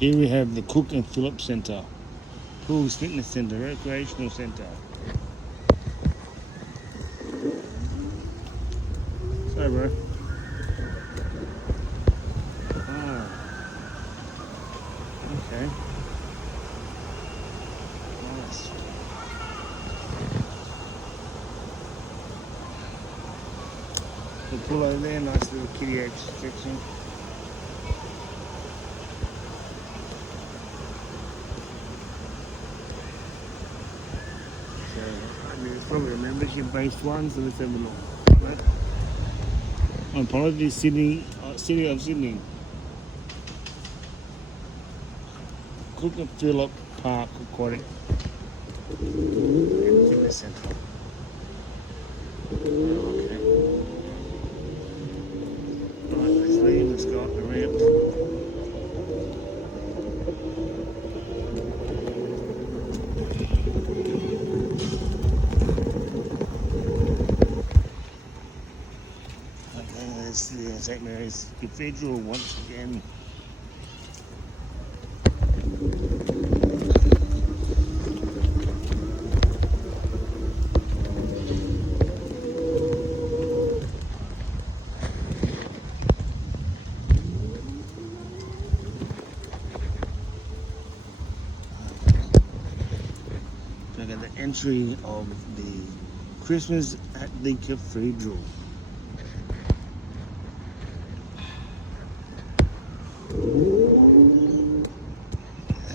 Here we have the Cook and Phillip Centre, Pools Fitness Centre, Recreational Centre. Sorry, bro. Ah, okay. Nice. The pool over there, nice little kiddie edge section. So, I mean, it's probably a membership-based one, so let's have a look. Right. Apologies, Sydney, City of Sydney. Cook and Phillip Park Aquatic and Fitness Centre. Okay. Right, let's leave. Let's go up the ramp. Okay, there's the St. Mary's Cathedral once again. Look at the entry of the Christmas at the Cathedral.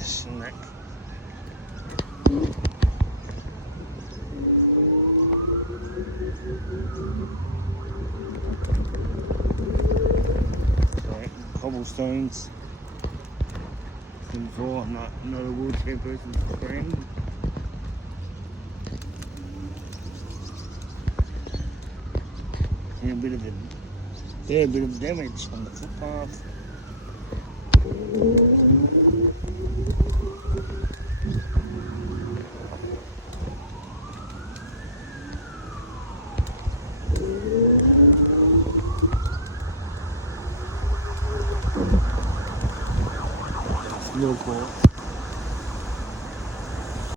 Snack. Sorry, cobblestones. Before, I'm not a wheelchair person's friend. And a bit of damage on the footpath. Little court.